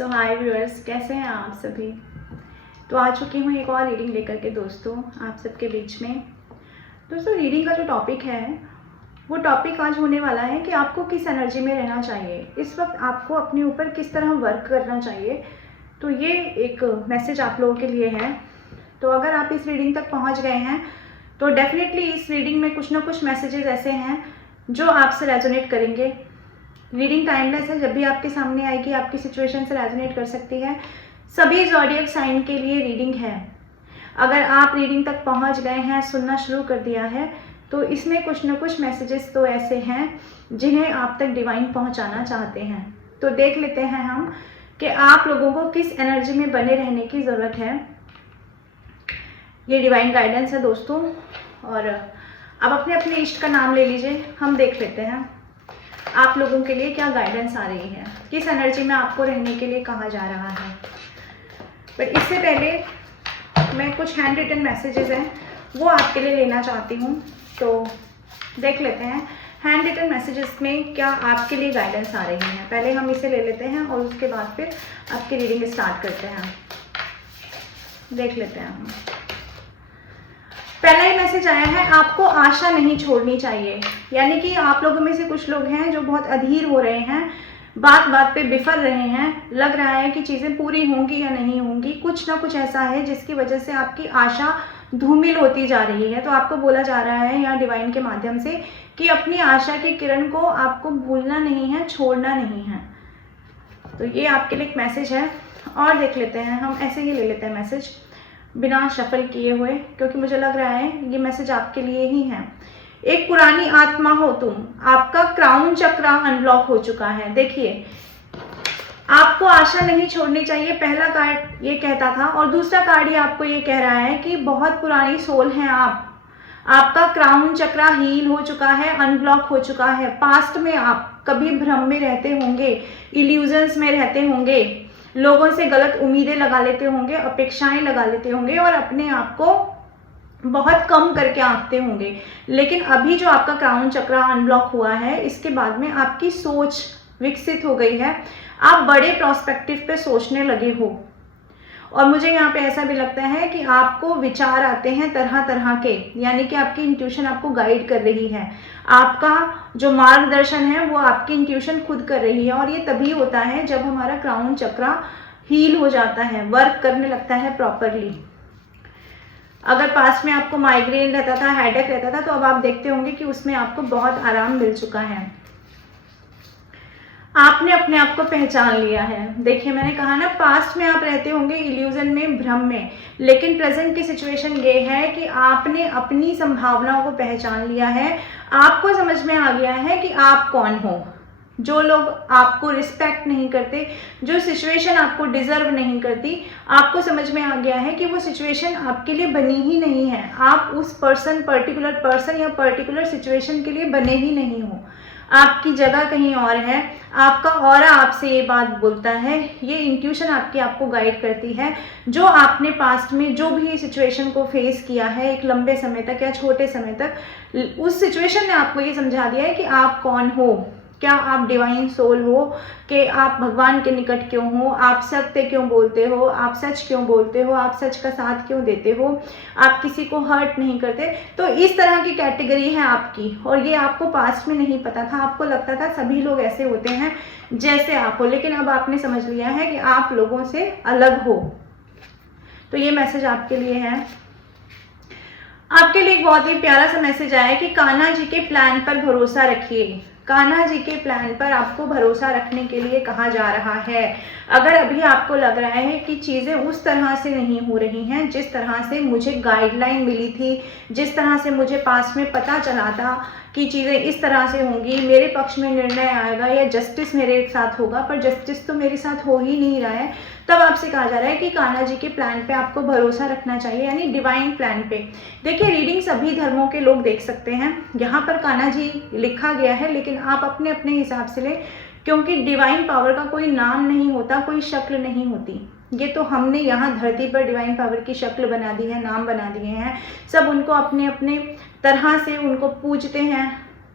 सो हाय viewers, कैसे हैं आप सभी। तो आ चुकी हूँ एक और रीडिंग लेकर के दोस्तों आप सबके बीच में। दोस्तों, रीडिंग का जो टॉपिक है वो टॉपिक आज होने वाला है कि आपको किस एनर्जी में रहना चाहिए, इस वक्त आपको अपने ऊपर किस तरह वर्क करना चाहिए। तो ये एक मैसेज आप लोगों के लिए है। तो अगर आप इस रीडिंग तक पहुँच गए हैं तो डेफिनेटली इस रीडिंग में कुछ ना कुछ मैसेजेस ऐसे हैं जो आपसे रेजोनेट करेंगे। रीडिंग टाइमलेस है, जब भी आपके सामने आएगी आपकी सिचुएशन से रेजोनेट कर सकती है। सभी ज़ोडिएक साइन के लिए रीडिंग है। अगर आप रीडिंग तक पहुंच गए हैं, सुनना शुरू कर दिया है, तो इसमें कुछ ना कुछ मैसेजेस तो ऐसे हैं जिन्हें आप तक डिवाइन पहुंचाना चाहते हैं। तो देख लेते हैं हम कि आप लोगों को किस एनर्जी में बने रहने की ज़रूरत है। ये डिवाइन गाइडेंस है दोस्तों, और अब अपने अपने इष्ट का नाम ले लीजिए। हम देख लेते हैं आप लोगों के लिए क्या गाइडेंस आ रही है, किस एनर्जी में आपको रहने के लिए कहा जा रहा है। पर इससे पहले मैं कुछ हैंड रिटन मैसेजेस हैं वो आपके लिए लेना चाहती हूँ। तो देख लेते हैं हैंड रिटन मैसेजेस में क्या आपके लिए गाइडेंस आ रही है। पहले हम इसे ले लेते हैं और उसके बाद फिर आपकी रीडिंग स्टार्ट करते हैं। देख लेते हैं हम। पहला ही मैसेज आया है, आपको आशा नहीं छोड़नी चाहिए। यानी कि आप लोगों में से कुछ लोग हैं जो बहुत अधीर हो रहे हैं, बात बात पे बिफर रहे हैं। लग रहा है कि चीज़ें पूरी होंगी या नहीं होंगी, कुछ ना कुछ ऐसा है जिसकी वजह से आपकी आशा धूमिल होती जा रही है। तो आपको बोला जा रहा है यहाँ डिवाइन के माध्यम से कि अपनी आशा की किरण को आपको भूलना नहीं है, छोड़ना नहीं है। तो ये आपके लिए एक मैसेज है। और देख लेते हैं हम, ऐसे ही ले लेते हैं मैसेज बिना शफल किए हुए, क्योंकि मुझे लग रहा है ये मैसेज आपके लिए ही है। एक पुरानी आत्मा हो तुम, आपका क्राउन चक्र अनब्लॉक हो चुका है। देखिए, आपको आशा नहीं छोड़नी चाहिए, पहला कार्ड ये कहता था, और दूसरा कार्ड ये आपको ये कह रहा है कि बहुत पुरानी सोल हैं आप। आपका क्राउन चक्र हील हो चुका है, अनब्लॉक हो चुका है। पास्ट में आप कभी भ्रम में रहते होंगे, इल्यूजन्स में रहते होंगे, लोगों से गलत उम्मीदें लगा लेते होंगे, अपेक्षाएं लगा लेते होंगे और अपने आप को बहुत कम करके आंकते होंगे। लेकिन अभी जो आपका क्राउन चक्र अनब्लॉक हुआ है, इसके बाद में आपकी सोच विकसित हो गई है। आप बड़े प्रोस्पेक्टिव पे सोचने लगे हो, और मुझे यहाँ पे ऐसा भी लगता है कि आपको विचार आते हैं तरह तरह के, यानी कि आपकी इंट्यूशन आपको गाइड कर रही है। आपका जो मार्गदर्शन है वो आपकी इंट्यूशन खुद कर रही है। और ये तभी होता है जब हमारा क्राउन चक्र हील हो जाता है, वर्क करने लगता है प्रॉपरली। अगर पास्ट में आपको माइग्रेन रहता था, हेडेक रहता था, तो अब आप देखते होंगे कि उसमें आपको बहुत आराम मिल चुका है। आपने अपने आप को पहचान लिया है। देखिए, मैंने कहा ना, पास्ट में आप रहते होंगे इल्यूजन में, भ्रम में, लेकिन प्रेजेंट की सिचुएशन ये है कि आपने अपनी संभावनाओं को पहचान लिया है। आपको समझ में आ गया है कि आप कौन हो। जो लोग आपको रिस्पेक्ट नहीं करते, जो सिचुएशन आपको डिजर्व नहीं करती, आपको समझ में आ गया है कि वो सिचुएशन आपके लिए बनी ही नहीं है। आप उस पर्टिकुलर पर्सन या पर्टिकुलर सिचुएशन के लिए बने ही नहीं हो। आपकी जगह कहीं और है। आपका ऑरा आपसे ये बात बोलता है, ये इंट्यूशन आपको गाइड करती है। जो आपने पास्ट में जो भी सिचुएशन को फेस किया है, एक लंबे समय तक या छोटे समय तक, उस सिचुएशन ने आपको ये समझा दिया है कि आप कौन हो। क्या आप डिवाइन सोल हो, कि आप भगवान के निकट क्यों हो, आप सत्य क्यों बोलते हो, आप सच क्यों बोलते हो, आप सच का साथ क्यों देते हो, आप किसी को हर्ट नहीं करते। तो इस तरह की कैटेगरी है आपकी, और ये आपको पास्ट में नहीं पता था। आपको लगता था सभी लोग ऐसे होते हैं जैसे आप हो, लेकिन अब आपने समझ लिया है कि आप लोगों से अलग हो। तो ये मैसेज आपके लिए है। आपके लिए एक बहुत ही प्यारा सा मैसेज आया है कि कान्हा जी के प्लान पर भरोसा रखिए। कान्हा जी के प्लान पर आपको भरोसा रखने के लिए कहा जा रहा है। अगर अभी आपको लग रहा है कि चीज़ें उस तरह से नहीं हो रही हैं जिस तरह से मुझे गाइडलाइन मिली थी, जिस तरह से मुझे पास में पता चला था कि चीज़ें इस तरह से होंगी, मेरे पक्ष में निर्णय आएगा या जस्टिस मेरे साथ होगा, पर जस्टिस तो मेरे साथ हो ही नहीं रहा है, तब आपसे कहा जा रहा है कि कान्हा जी के प्लान पे आपको भरोसा रखना चाहिए, यानी डिवाइन प्लान पे। देखिए, रीडिंग सभी धर्मों के लोग देख सकते हैं। यहाँ पर कान्हा जी लिखा गया है, लेकिन आप अपने अपने हिसाब से लें, क्योंकि डिवाइन पावर का कोई नाम नहीं होता, कोई शक्ल नहीं होती। ये तो हमने यहाँ धरती पर डिवाइन पावर की शक्ल बना दी है, नाम बना दिए हैं। सब उनको अपने अपने तरह से उनको पूजते हैं,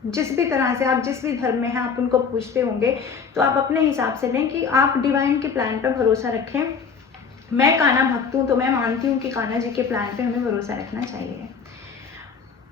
जिस भी तरह से आप जिस भी धर्म में हैं आप उनको पूछते होंगे, तो आप अपने हिसाब से लें कि आप डिवाइन के प्लान पर भरोसा रखें। मैं कान्हा भक्त हूँ तो मैं मानती हूँ कि कान्हा जी के प्लान पे हमें भरोसा रखना चाहिए।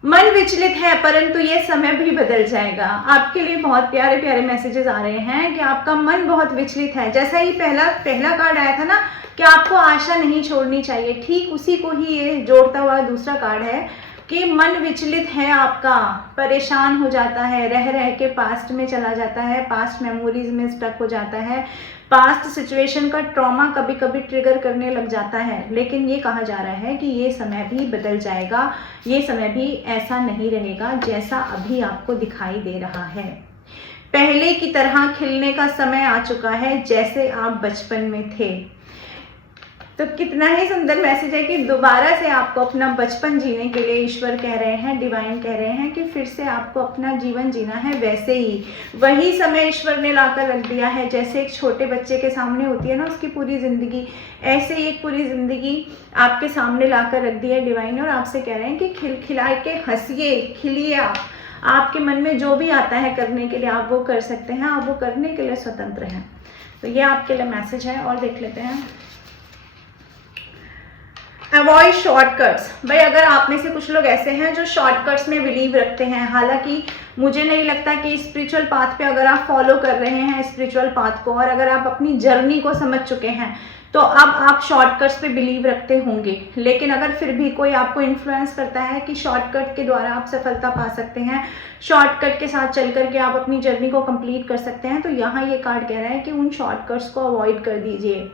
मन विचलित है परंतु ये समय भी बदल जाएगा। आपके लिए बहुत प्यारे प्यारे मैसेजेस आ रहे हैं कि आपका मन बहुत विचलित है। जैसा ही पहला कार्ड आया था ना कि आपको आशा नहीं छोड़नी चाहिए, ठीक उसी को ही ये जोड़ता हुआ दूसरा कार्ड है कि मन विचलित है आपका, परेशान हो जाता है, रह रह के पास्ट में चला जाता है, पास्ट मेमोरीज में स्टक हो जाता है, पास्ट सिचुएशन का ट्रॉमा कभी कभी ट्रिगर करने लग जाता है। लेकिन ये कहा जा रहा है कि ये समय भी बदल जाएगा, ये समय भी ऐसा नहीं रहेगा जैसा अभी आपको दिखाई दे रहा है। पहले की तरह खिलने का समय आ चुका है जैसे आप बचपन में थे। तो कितना ही सुंदर मैसेज है कि दोबारा से आपको अपना बचपन जीने के लिए ईश्वर कह रहे हैं, डिवाइन कह रहे हैं कि फिर से आपको अपना जीवन जीना है वैसे ही। वही समय ईश्वर ने लाकर रख दिया है, जैसे एक छोटे बच्चे के सामने होती है ना उसकी पूरी ज़िंदगी, ऐसे ही एक पूरी ज़िंदगी आपके सामने लाकर रख दी है डिवाइन। और आपसे कह रहे हैं कि खिलखिला के हंसिए, खिलिए आप। आपके मन में जो भी आता है करने के लिए आप वो कर सकते हैं, आप वो करने के लिए स्वतंत्र हैं। तो ये आपके लिए मैसेज है। और देख लेते हैं, अवॉइड शॉर्टकट्स। भाई अगर आप में से कुछ लोग ऐसे हैं जो शॉर्टकट्स में बिलीव रखते हैं, हालांकि मुझे नहीं लगता कि स्पिरिचुअल पाथ पे अगर आप फॉलो कर रहे हैं स्पिरिचुअल पाथ को और अगर आप अपनी जर्नी को समझ चुके हैं तो अब आप शॉर्टकट्स पे बिलीव रखते होंगे। लेकिन अगर फिर भी कोई आपको इन्फ्लुएंस करता है कि शॉर्टकट के द्वारा आप सफलता पा सकते हैं, शॉर्टकट के साथ चल करके आप अपनी जर्नी को कंप्लीट कर सकते हैं, तो यहाँ ये कार्ड कह रहा है कि उन शॉर्टकट्स को अवॉइड कर दीजिए।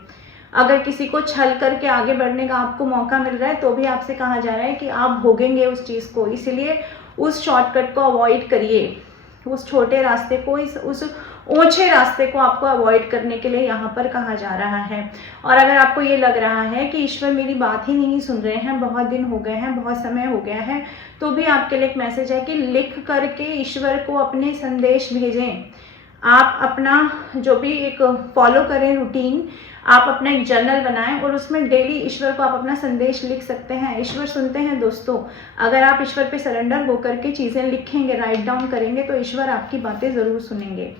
अगर किसी को छल करके आगे बढ़ने का आपको मौका मिल रहा है तो भी आपसे कहा जा रहा है कि आप भोगेंगे उस चीज़ को, इसलिए उस शॉर्टकट को अवॉइड करिए। उस छोटे रास्ते को, उस ऊंचे रास्ते को आपको अवॉइड करने के लिए यहाँ पर कहा जा रहा है। और अगर आपको ये लग रहा है कि ईश्वर मेरी बात ही नहीं सुन रहे हैं, बहुत दिन हो गए हैं, बहुत समय हो गया है, तो भी आपके लिए एक मैसेज है कि लिख करके ईश्वर को अपने संदेश भेजें। आप अपना जो भी एक फॉलो करें रूटीन, आप अपना एक जर्नल बनाएं और उसमें डेली ईश्वर को आप अपना संदेश लिख सकते हैं। ईश्वर सुनते हैं दोस्तों। अगर आप ईश्वर पे सरेंडर होकर के चीज़ें लिखेंगे, राइट डाउन करेंगे, तो ईश्वर आपकी बातें ज़रूर सुनेंगे।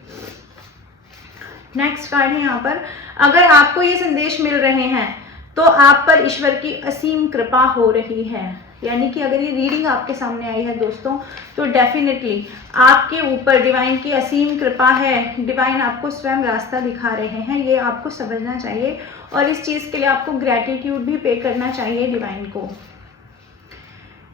नेक्स्ट कार्ड है यहाँ पर, अगर आपको ये संदेश मिल रहे हैं तो आप पर ईश्वर की असीम कृपा हो रही है। यानी कि अगर ये रीडिंग आपके सामने आई है दोस्तों तो डेफिनेटली आपके ऊपर डिवाइन की असीम कृपा है। डिवाइन आपको स्वयं रास्ता दिखा रहे हैं, ये आपको समझना चाहिए और इस चीज़ के लिए आपको ग्रैटिट्यूड भी पे करना चाहिए डिवाइन को।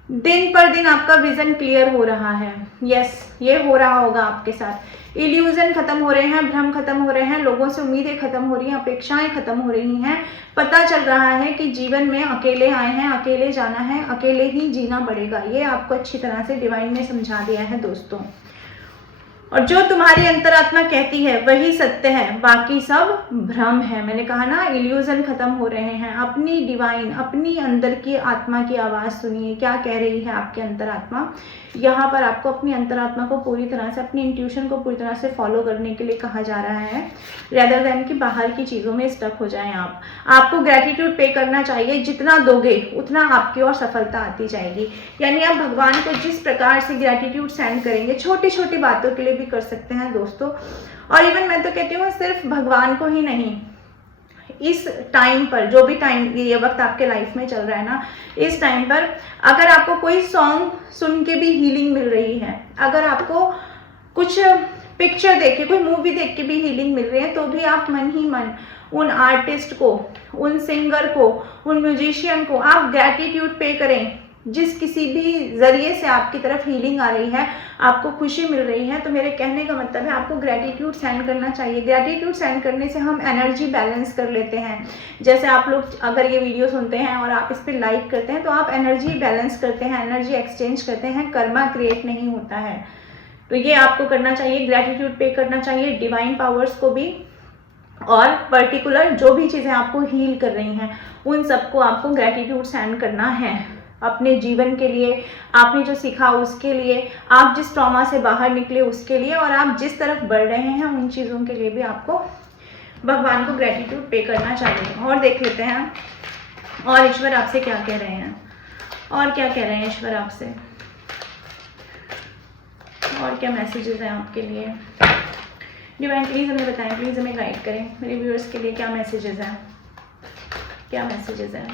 दिन पर दिन आपका विजन क्लियर हो रहा है। यस, ये हो रहा होगा आपके साथ। इल्यूजन खत्म हो रहे हैं, भ्रम खत्म हो रहे हैं, लोगों से उम्मीदें खत्म हो रही हैं, अपेक्षाएं खत्म हो रही हैं। पता चल रहा है कि जीवन में अकेले आए हैं, अकेले जाना है, अकेले ही जीना पड़ेगा। ये आपको अच्छी तरह से डिवाइन ने समझा दिया है दोस्तों। और जो तुम्हारी अंतरात्मा कहती है वही सत्य है, बाकी सब भ्रम है। मैंने कहा ना, इल्यूजन खत्म हो रहे हैं। अपनी डिवाइन, अपनी अंदर की आत्मा की आवाज़ सुनिए, क्या कह रही है आपकी अंतरात्मा। यहाँ पर आपको अपनी अंतरात्मा को पूरी तरह से, अपनी इंट्यूशन को पूरी तरह से फॉलो करने के लिए कहा जा रहा है, रेदर देन कि बाहर की चीज़ों में स्टक हो जाएं आप। आपको ग्रैटिट्यूड पे करना चाहिए, जितना दोगे उतना आपकी ओर सफलता आती जाएगी। यानी आप भगवान को जिस प्रकार से ग्रैटिट्यूड सेंड करेंगे, छोटी छोटी बातों के लिए भी कर सकते हैं दोस्तों। और इवन मैं तो कहती हूँ सिर्फ भगवान को ही नहीं, इस टाइम पर, जो भी टाइम ये वक्त आपके लाइफ में चल रहा है ना, इस टाइम पर अगर आपको कोई सॉन्ग सुन के भी हीलिंग मिल रही है, अगर आपको कुछ पिक्चर देख के, कोई मूवी देख के भी हीलिंग मिल रही है, तो भी आप मन ही मन उन आर्टिस्ट को, उन सिंगर को, उन म्यूजिशियन को आप ग्रैटिट्यूड पे करें। जिस किसी भी जरिए से आपकी तरफ हीलिंग आ रही है, आपको खुशी मिल रही है, तो मेरे कहने का मतलब है आपको ग्रैटिट्यूड सेंड करना चाहिए। ग्रैटिट्यूड सेंड करने से हम एनर्जी बैलेंस कर लेते हैं। जैसे आप लोग अगर ये वीडियो सुनते हैं और आप इस पर लाइक करते हैं तो आप एनर्जी बैलेंस करते हैं, एनर्जी एक्सचेंज करते हैं, कर्मा क्रिएट नहीं होता है। तो ये आपको करना चाहिए, ग्रैटिट्यूड पे करना चाहिए डिवाइन पावर्स को भी, और पर्टिकुलर जो भी चीज़ें आपको हील कर रही हैं उन सबको आपको ग्रैटिट्यूड सेंड करना है। अपने जीवन के लिए, आपने जो सीखा उसके लिए, आप जिस ट्रॉमा से बाहर निकले उसके लिए, और आप जिस तरफ बढ़ रहे हैं उन चीज़ों के लिए भी आपको भगवान को ग्रैटिट्यूड पे करना चाहिए। और देख लेते हैं और ईश्वर आपसे क्या कह रहे हैं, और क्या कह रहे हैं ईश्वर आपसे। और क्या मैसेजेस हैं आपके लिए? डिवाइन प्लीज़ हमें बताएं, प्लीज़ हमें गाइड करें। मेरे व्यूअर्स के लिए क्या मैसेजेस हैं, क्या मैसेजेस हैं?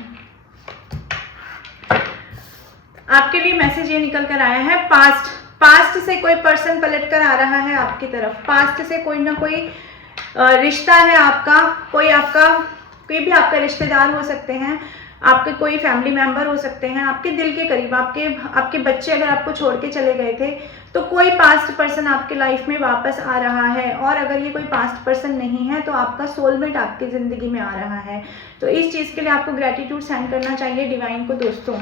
आपके लिए मैसेज ये निकल कर आया है, पास्ट से कोई पर्सन पलट कर आ रहा है आपकी तरफ। पास्ट से कोई ना कोई रिश्ता है आपका, कोई भी आपका रिश्तेदार हो सकते हैं, आपके कोई फैमिली मेंबर हो सकते हैं, आपके दिल के करीब, आपके बच्चे अगर आपको छोड़ के चले गए थे तो कोई पास्ट पर्सन आपके लाइफ में वापस आ रहा है। और अगर ये कोई पास्ट पर्सन नहीं है तो आपका सोलमेट आपकी ज़िंदगी में आ रहा है। तो इस चीज़ के लिए आपको ग्रैटिट्यूड सेंड करना चाहिए डिवाइन को दोस्तों।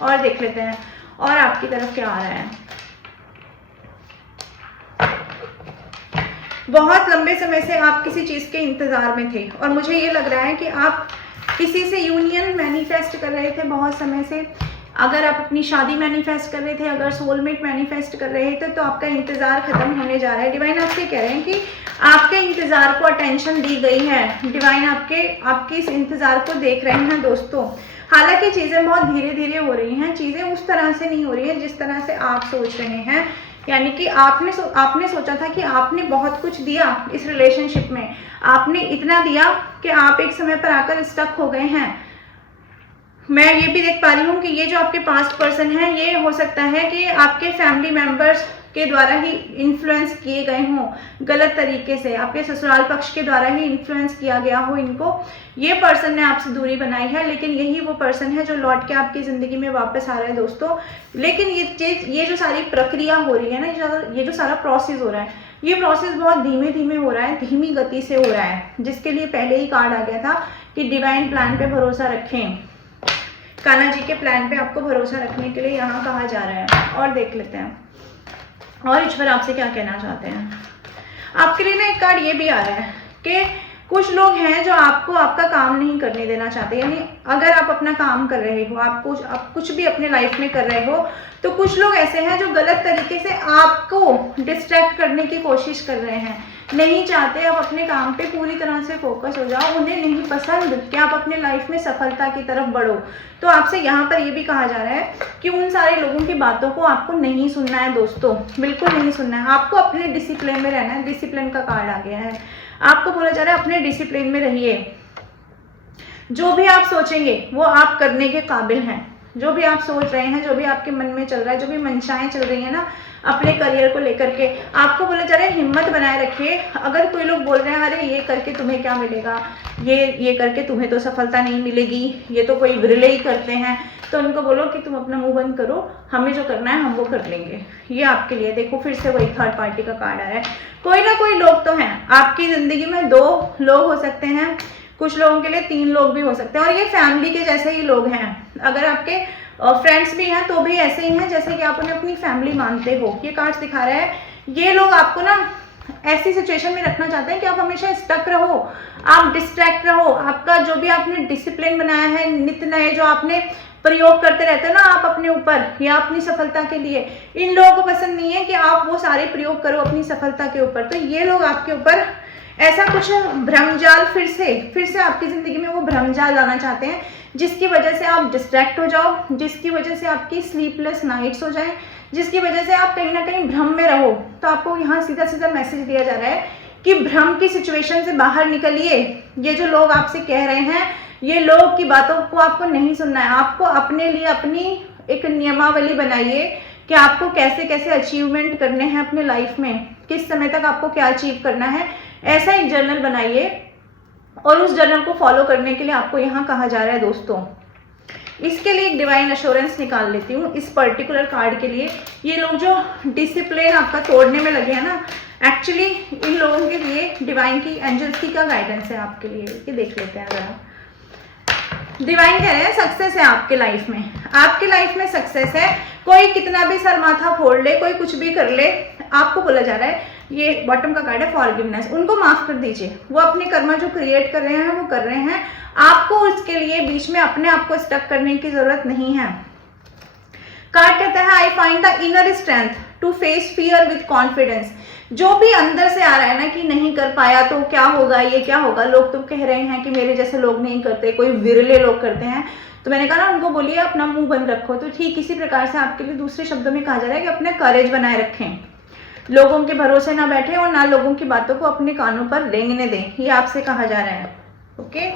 और देख लेते हैं और आपकी तरफ क्या आ रहा है। बहुत लंबे समय से आप किसी चीज़ के इंतज़ार में थे और मुझे ये लग रहा है कि आप किसी से यूनियन मैनिफेस्ट कर रहे थे बहुत समय से। अगर आप अपनी शादी मैनिफेस्ट कर रहे थे, अगर सोलमेट मैनिफेस्ट कर रहे थे, तो आपका इंतज़ार ख़त्म होने जा रहा है। डिवाइन आपसे कह रहे हैं कि आपके इंतज़ार को अटेंशन दी गई है। डिवाइन आपके इस इंतज़ार को देख रहे हैं दोस्तों। हालांकि चीज़ें बहुत धीरे धीरे हो रही हैं, चीज़ें उस तरह से नहीं हो रही हैं जिस तरह से आप सोच रहे हैं। यानी कि आपने सोचा था कि आपने बहुत कुछ दिया इस रिलेशनशिप में, आपने इतना दिया कि आप एक समय पर आकर स्टक हो गए हैं। मैं ये भी देख पा रही हूँ कि ये जो आपके पास्ट पर्सन है, ये हो सकता है कि आपके फैमिली मेंबर्स के द्वारा ही इन्फ्लुएंस किए गए हों गलत तरीके से, आपके ससुराल पक्ष के द्वारा ही इन्फ्लुएंस किया गया हो इनको। ये पर्सन ने आपसे दूरी बनाई है, लेकिन यही वो पर्सन है जो लौट के आपकी ज़िंदगी में वापस आ रहा है दोस्तों। लेकिन ये जो सारी प्रक्रिया हो रही है ना, ये जो सारा प्रोसेस हो रहा है, ये प्रोसेस बहुत धीमे धीमे हो रहा है, धीमी गति से हो रहा है, जिसके लिए पहले ही कार्ड आ गया था कि डिवाइन प्लान पे भरोसा रखें। कान्हा जी के प्लान पे आपको भरोसा रखने के लिए यहाँ कहा जा रहा है। और देख लेते हैं और ईश्वर आपसे क्या कहना चाहते हैं। आपके लिए ना एक कार्ड ये भी आ रहा है कि कुछ लोग हैं जो आपको आपका काम नहीं करने देना चाहते। यानी अगर आप अपना काम कर रहे हो, आप कुछ भी अपने लाइफ में कर रहे हो, तो कुछ लोग ऐसे हैं जो गलत तरीके से आपको डिस्ट्रैक्ट करने की कोशिश कर रहे हैं। नहीं चाहते आप अपने काम पे पूरी तरह से फोकस हो जाओ, उन्हें नहीं पसंद कि आप अपने लाइफ में सफलता की तरफ बढ़ो। तो आपसे यहाँ पर ये भी कहा जा रहा है कि उन सारे लोगों की बातों को आपको नहीं सुनना है दोस्तों, बिल्कुल नहीं सुनना है। आपको अपने डिसिप्लिन में रहना है। डिसिप्लिन का कार्ड आ गया है, आपको बोला जा रहा है अपने डिसिप्लिन में रहिए। जो भी आप सोचेंगे वो आप करने के काबिल हैं। जो भी आप सोच रहे हैं, जो भी आपके मन में चल रहा है, जो भी मंशाएं चल रही है ना अपने करियर को लेकर के, आपको बोला जा रहा है हिम्मत बनाए रखिए। अगर कोई लोग बोल रहे हैं अरे ये करके तुम्हें क्या मिलेगा, ये करके तुम्हें तो सफलता नहीं मिलेगी, ये तो कोई विरले ही करते हैं, तो उनको बोलो कि तुम अपना मुंह बंद करो, हमें जो करना है हम वो कर लेंगे। ये आपके लिए देखो फिर से वही थर्ड पार्टी का कार्ड आ रहा है। कोई ना कोई लोग तो हैं आपकी ज़िंदगी में, 2 लोग हो सकते हैं, कुछ लोगों के लिए 3 लोग भी हो सकते हैं, और ये फैमिली के जैसे ही लोग हैं। अगर आपके फ्रेंड्स भी हैं तो भी ऐसे ही हैं जैसे कि आप उन्हें अपनी फैमिली मानते हो। ये कार्ड्स दिखा रहा है ये लोग आपको ना ऐसी सिचुएशन में रखना चाहते हैं कि आप हमेशा स्टक रहो, आप डिस्ट्रैक्ट रहो। आपका जो भी आपने डिसिप्लिन बनाया है, नित नए जो आपने प्रयोग करते रहते हो ना आप अपने ऊपर या अपनी सफलता के लिए, इन लोगों को पसंद नहीं है कि आप वो सारे प्रयोग करो अपनी सफलता के ऊपर। तो ये लोग आपके ऊपर ऐसा कुछ भ्रमजाल फिर से आपकी ज़िंदगी में वो भ्रमजाल लाना चाहते हैं, जिसकी वजह से आप डिस्ट्रैक्ट हो जाओ, जिसकी वजह से आपकी स्लीपलेस नाइट्स हो जाएं, जिसकी वजह से आप कहीं ना कहीं भ्रम में रहो। तो आपको यहाँ सीधा सीधा मैसेज दिया जा रहा है कि भ्रम की सिचुएशन से बाहर निकलिए। ये जो लोग आपसे कह रहे हैं, ये लोग की बातों को आपको नहीं सुनना है। आपको अपने लिए अपनी एक नियमावली बनाइए कि आपको कैसे कैसे अचीवमेंट करने हैं अपने लाइफ में, किस समय तक आपको क्या अचीव करना है। ऐसा एक जर्नल बनाइए और उस जर्नल को फॉलो करने के लिए आपको यहाँ कहा जा रहा है दोस्तों। इसके लिए एक डिवाइन एश्योरेंस निकाल लेती हूँ इस पर्टिकुलर कार्ड के लिए। ये लोग जो डिसिप्लिन आपका तोड़ने में लगे हैं ना, एक्चुअली इन लोगों के लिए डिवाइन की एंजल्स की क्या गाइडेंस है आपके लिए, ये देख लेते हैं जरा। डिवाइन कह रहे हैं सक्सेस है आपके लाइफ में, आपके लाइफ में सक्सेस है। कोई कितना भी सर माथा फोड़ ले, कोई कुछ भी कर ले, आपको बोला जा रहा है, ये बॉटम का कार्ड है फॉरगिवनेस, उनको माफ कर दीजिए। वो अपने कर्म जो क्रिएट कर रहे हैं वो कर रहे हैं, आपको उसके लिए बीच में अपने आप को स्टक करने की जरूरत नहीं है। कार्ड कहता है I find the inner strength to face fear with confidence. जो भी अंदर से आ रहा है ना कि नहीं कर पाया तो क्या होगा, ये क्या होगा, लोग तो कह रहे हैं कि मेरे जैसे लोग नहीं करते, कोई विरले लोग करते हैं, तो मैंने कहा ना उनको बोलिए अपना मुंह बंद रखो। तो ठीक इसी प्रकार से आपके लिए दूसरे शब्दों में कहा जा रहा है कि अपना करेज बनाए रखें। लोगों के भरोसे ना बैठे और ना लोगों की बातों को अपने कानों पर रेंगने दें, ये आपसे कहा जा रहा है। ओके,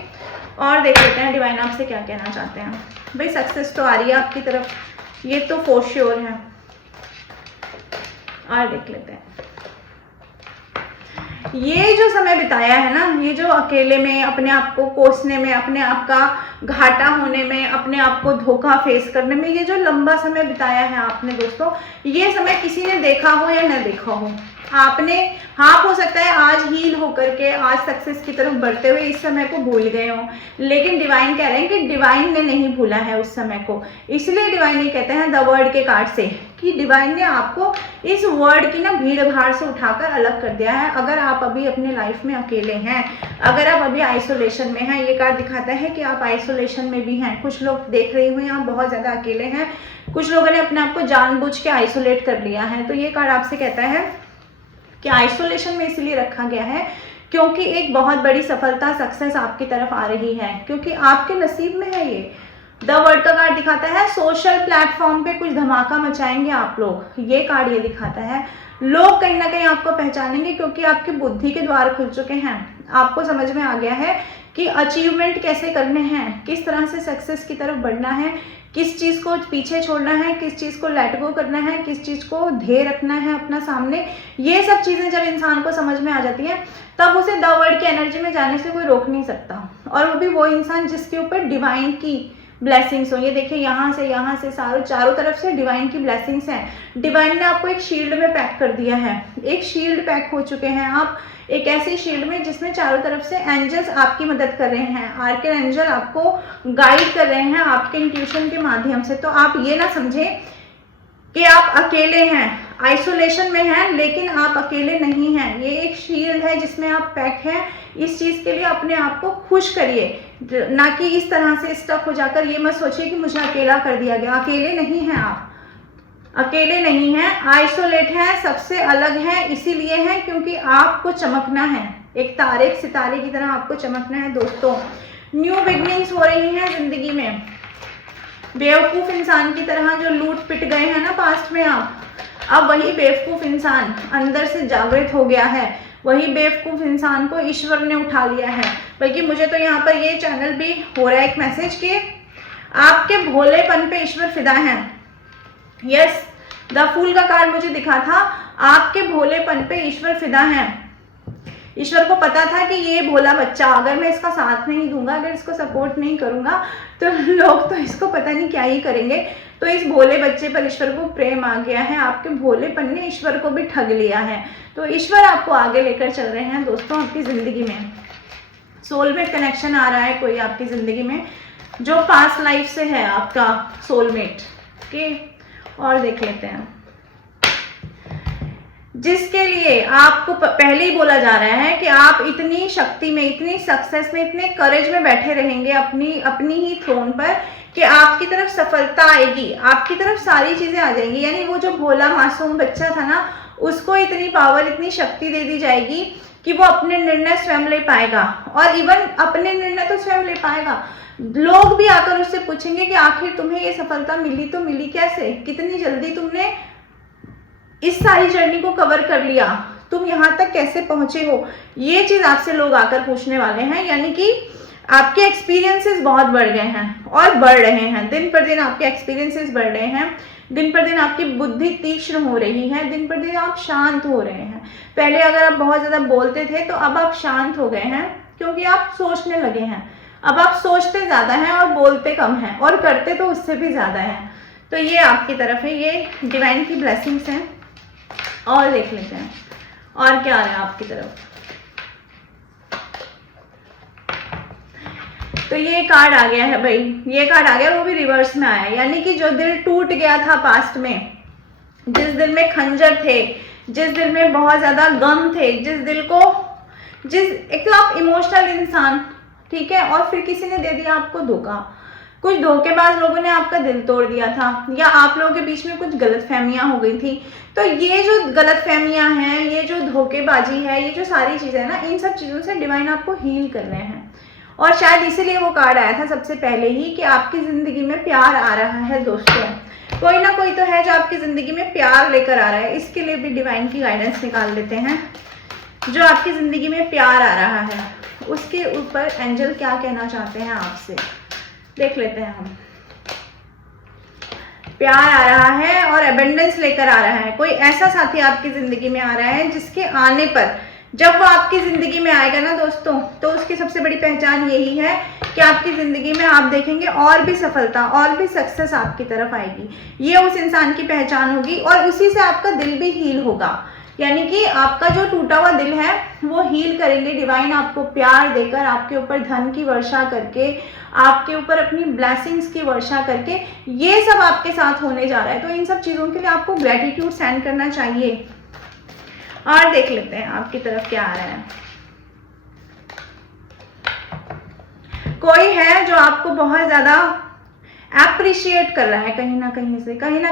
और देख लेते हैं डिवाइन आपसे क्या कहना चाहते हैं। भाई सक्सेस तो आ रही है आपकी तरफ, ये तो फॉर श्योर है। और देख लेते हैं, ये जो समय बिताया है ना, ये जो अकेले में अपने आप को कोसने में, अपने आप का घाटा होने में, अपने आप को धोखा फेस करने में, ये जो लंबा समय बिताया है आपने दोस्तों, ये समय किसी ने देखा हो या न देखा हो, आपने हाँ हो सकता है आज हील होकर के आज सक्सेस की तरफ बढ़ते हुए इस समय को भूल गए हो, लेकिन डिवाइन कह रहे हैं कि डिवाइन ने नहीं भूला है उस समय को। इसलिए डिवाइन ये कहते हैं द वर्ड के कार्ड से कि डिवाइन ने आपको इस वर्ड की ना भीड़ भाड़ से उठाकर अलग कर दिया है। अगर आप अभी अपने लाइफ में अकेले हैं, अगर आप अभी आइसोलेशन में हैं, ये कार्ड दिखाता है कि आप आइसोलेशन में भी हैं। कुछ लोग देख रहे हुए आप बहुत ज़्यादा अकेले हैं, कुछ लोगों ने अपने आप को जानबूझ के आइसोलेट कर लिया है। तो ये कार्ड आपसे कहता है कि आइसोलेशन में इसलिए रखा गया है क्योंकि एक बहुत बड़ी सफलता सक्सेस आपकी तरफ आ रही है, क्योंकि आपके नसीब में है ये। द वर्ड का कार्ड दिखाता है सोशल प्लेटफॉर्म पे कुछ धमाका मचाएंगे आप लोग, ये कार्ड ये दिखाता है। लोग कहीं ना कहीं आपको पहचानेंगे क्योंकि आपकी बुद्धि के द्वार खुल चुके हैं, आपको समझ में आ गया है कि अचीवमेंट कैसे करने हैं, किस तरह से सक्सेस की तरफ बढ़ना है, किस चीज़ को पीछे छोड़ना है, किस चीज़ को लेट गो करना है, किस चीज़ को ध्येय रखना है अपना सामने। ये सब चीज़ें जब इंसान को समझ में आ जाती हैं तब उसे द वर्ड की एनर्जी में जाने से कोई रोक नहीं सकता, और वो भी वो इंसान जिसके ऊपर डिवाइन की ब्लेसिंग्स हो। ये देखिए यहाँ से चारों तरफ से डिवाइन की ब्लेसिंग्स हैं। डिवाइन ने आपको एक शील्ड में पैक कर दिया है, एक शील्ड पैक हो चुके हैं आप, एक ऐसी शील्ड में जिसमें चारों तरफ से एंजल्स आपकी मदद कर रहे हैं, आर्कन एंजल आपको गाइड कर रहे हैं आपके इंट्यूशन के माध्यम से। तो आप ये ना समझें कि आप अकेले हैं, आइसोलेशन में हैं, लेकिन आप अकेले नहीं हैं। ये एक शील्ड है जिसमें आप पैक हैं। इस चीज़ के लिए अपने आप को खुश करिए, ना कि इस तरह से स्टक हो जाकर ये मत सोचिए कि मुझे अकेला कर दिया गया। अकेले नहीं हैं आप, अकेले नहीं हैं, आइसोलेट हैं, सबसे अलग हैं, इसीलिए हैं क्योंकि आपको चमकना है, एक तारे एक सितारे की तरह आपको चमकना है दोस्तों। न्यू बिगनिंग्स हो रही हैं जिंदगी में। बेवकूफ़ इंसान की तरह जो लूट पिट गए हैं ना पास्ट में आप, अब वही बेवकूफ़ इंसान अंदर से जागृत हो गया है, वही बेवकूफ़ इंसान को ईश्वर ने उठा लिया है। बल्कि मुझे तो यहाँ पर ये चैनल भी हो रहा है एक मैसेज कि आपके भोलेपन पे ईश्वर फिदा है। यस, द फूल का कार्ड मुझे दिखा था, आपके भोलेपन पे ईश्वर फिदा है। ईश्वर को पता था कि ये भोला बच्चा, अगर मैं इसका साथ नहीं दूंगा, अगर इसको सपोर्ट नहीं करूंगा तो लोग तो इसको पता नहीं क्या ही करेंगे। तो इस भोले बच्चे पर ईश्वर को प्रेम आ गया है, आपके भोलेपन ने ईश्वर को भी ठग लिया है। तो ईश्वर आपको आगे लेकर चल रहे हैं दोस्तों आपकी ज़िंदगी में। सोलमेट कनेक्शन आ रहा है कोई आपकी ज़िंदगी में जो पास्ट लाइफ से है आपका सोलमेट। ओके, और देख लेते हैं जिसके लिए आपको पहले ही बोला जा रहा है कि आप इतनी शक्ति में, इतनी सक्सेस में, इतने करेज में बैठे रहेंगे अपनी ही थ्रोन पर कि आपकी तरफ सफलता आएगी, आपकी तरफ सारी चीज़ें आ जाएंगी। यानी वो जो भोला मासूम बच्चा था ना, उसको इतनी पावर, इतनी शक्ति दे दी जाएगी कि वो अपने निर्णय स्वयं ले पाएगा, और इवन अपने निर्णय तो स्वयं ले पाएगा। लोग भी आकर उससे पूछेंगे कि आखिर तुम्हें ये सफलता मिली तो मिली कैसे, कितनी जल्दी तुमने इस सारी जर्नी को कवर कर लिया, तुम यहाँ तक कैसे पहुंचे हो। ये चीज़ आपसे लोग आकर पूछने वाले हैं। यानी कि आपके एक्सपीरियंसेस बहुत बढ़ गए हैं और बढ़ रहे हैं, दिन पर दिन आपके एक्सपीरियंसेस बढ़ रहे हैं, दिन पर दिन आपकी बुद्धि तीक्ष्ण हो रही है, दिन पर दिन आप शांत हो रहे हैं। पहले अगर आप बहुत ज़्यादा बोलते थे तो अब आप शांत हो गए हैं क्योंकि आप सोचने लगे हैं। अब आप सोचते ज़्यादा हैं और बोलते कम हैं, और करते तो उससे भी ज़्यादा हैं। तो ये आपकी तरफ है, ये डिवाइन की ब्लेसिंग्स हैं। और देख लेते हैं और क्या आ रहा है आपकी तरफ। तो ये कार्ड आ गया है भाई, ये कार्ड आ गया, वो भी रिवर्स में आया। यानी कि जो दिल टूट गया था पास्ट में, जिस दिल में खंजर थे, जिस दिल में बहुत ज्यादा गम थे, एक तो आप इमोशनल इंसान, ठीक है, और फिर किसी ने दे दिया आपको धोखा, कुछ धोखेबाज लोगों ने आपका दिल तोड़ दिया था, या आप लोगों के बीच में कुछ गलतफहमियां हो गई थी। तो ये जो गलतफहमियां हैं, ये जो धोखेबाजी है, ये जो सारी चीजें हैं ना, इन सब चीजों से डिवाइन आपको हील कर रहे हैं। और शायद इसीलिए वो कार्ड आया था सबसे पहले ही कि आपकी जिंदगी में प्यार आ रहा है दोस्तों। कोई ना कोई तो है जो आपकी ज़िंदगी में प्यार लेकर आ रहा है। इसके लिए भी डिवाइन की गाइडेंस निकाल लेते हैं। जो आपकी ज़िंदगी में प्यार आ रहा है उसके ऊपर एंजल क्या कहना चाहते हैं आपसे, देख लेते हैं हम। प्यार आ रहा है और एबंडेंस लेकर आ रहा है। कोई ऐसा साथी आपकी ज़िंदगी में आ रहा है जिसके आने पर, जब वो आपकी ज़िंदगी में आएगा ना दोस्तों, तो उसकी सबसे बड़ी पहचान यही है कि आपकी ज़िंदगी में आप देखेंगे और भी सफलता और भी सक्सेस आपकी तरफ आएगी। ये उस इंसान की पहचान होगी और उसी से आपका दिल भी हील होगा। यानी कि आपका जो टूटा हुआ दिल है वो हील करेंगे डिवाइन, आपको प्यार देकर, आपके ऊपर धन की वर्षा करके, आपके ऊपर अपनी ब्लेसिंग्स की वर्षा करके। ये सब आपके साथ होने जा रहा है। तो इन सब चीज़ों के लिए आपको ग्रेटिट्यूड सेंड करना चाहिए। और देख लेते हैं आपकी तरफ क्या आ रहा है। कोई है जो आपको बहुत ज़्यादा अप्रिशिएट कर रहा है, कहीं ना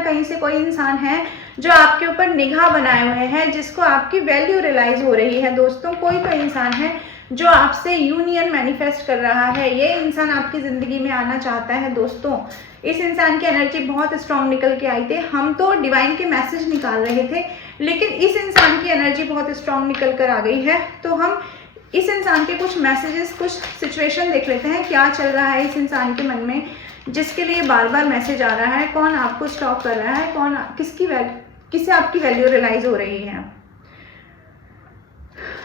कहीं से कोई इंसान है जो आपके ऊपर निगाह बनाए हुए हैं, जिसको आपकी वैल्यू रियलाइज हो रही है। दोस्तों, कोई तो इंसान है जो आपसे यूनियन मैनिफेस्ट कर रहा है। ये इंसान आपकी ज़िंदगी में आना चाहता है। दोस्तों, इस इंसान की एनर्जी बहुत स्ट्रांग निकल के आई थी। हम तो डिवाइन के मैसेज निकाल रहे थे, लेकिन इस इंसान की एनर्जी बहुत स्ट्रांग निकल कर आ गई है। तो हम इस इंसान के कुछ मैसेजेस, कुछ सिचुएशन देख लेते हैं, क्या चल रहा है इस इंसान के मन में जिसके लिए बार बार मैसेज आ रहा है। कौन आपको स्टॉप कर रहा है, कौन किससे आपकी वैल्यू रियलाइज हो रही है।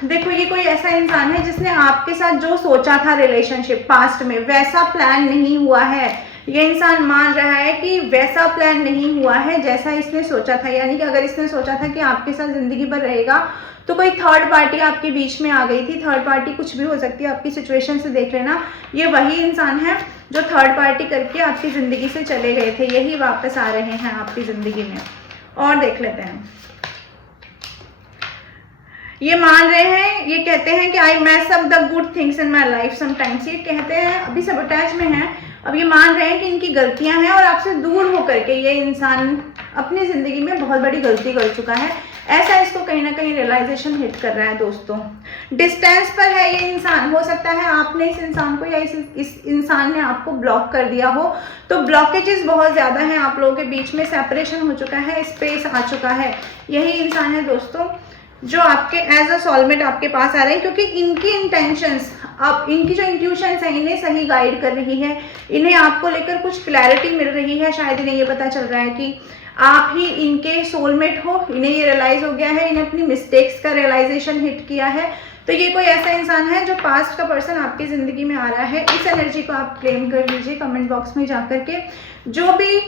देखो, ये कोई ऐसा इंसान है जिसने आपके साथ जो सोचा था रिलेशनशिप पास्ट में, वैसा प्लान नहीं हुआ है। ये इंसान मान रहा है कि वैसा प्लान नहीं हुआ है जैसा इसने सोचा था। यानी कि अगर इसने सोचा था कि आपके साथ जिंदगी भर रहेगा, तो कोई थर्ड पार्टी आपके बीच में आ गई थी। थर्ड पार्टी कुछ भी हो सकती है, आपकी सिचुएशन से देख लेना। ये वही इंसान है जो थर्ड पार्टी करके आपकी ज़िंदगी से चले गए थे, यही वापस आ रहे हैं आपकी ज़िंदगी में। और देख लेते हैं, ये मान रहे हैं, ये कहते हैं कि I mess up the good things in my life sometimes. ये कहते हैं, अभी सबोटेज में हैं, अब ये मान रहे हैं कि इनकी गलतियां हैं और आपसे दूर होकर के ये इंसान अपनी ज़िंदगी में बहुत बड़ी गलती कर चुका है। ऐसा इसको कहीं ना कहीं रियलाइजेशन हिट कर रहा है। दोस्तों, डिस्टेंस पर है ये इंसान। हो सकता है आपने इस इंसान को या इस इंसान ने आपको ब्लॉक कर दिया हो। तो ब्लॉकेजेस बहुत ज़्यादा हैं आप लोगों के बीच में, सेपरेशन हो चुका है, स्पेस आ चुका है। यही इंसान है दोस्तों जो आपके एज अ सोलमेट आपके पास आ रहे हैं, क्योंकि इनकी इंटेंशंस, अब इनकी जो इंट्यूशंस है इन्हें सही गाइड कर रही है। इन्हें आपको लेकर कुछ क्लैरिटी मिल रही है। शायद इन्हें ये पता चल रहा है कि आप ही इनके सोलमेट हो। इन्हें ये रियलाइज हो गया है, इन्हें अपनी मिस्टेक्स का रियलाइजेशन हिट किया है। तो ये कोई ऐसा इंसान है जो पास्ट का पर्सन आपकी ज़िंदगी में आ रहा है। इस एनर्जी को आप क्लेम कर लीजिए कमेंट बॉक्स में जाकर के। जो भी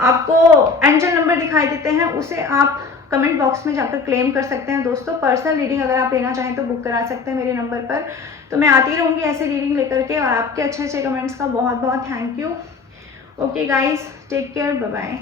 आपको एंजल नंबर दिखाई देते हैं उसे आप कमेंट बॉक्स में जाकर क्लेम कर सकते हैं। दोस्तों, पर्सनल रीडिंग अगर आप लेना चाहें तो बुक करा सकते हैं मेरे नंबर पर। तो मैं आती रहूँगी ऐसे रीडिंग लेकर के, और आपके अच्छे अच्छे कमेंट्स का बहुत बहुत thank you. Okay guys, take care, bye bye.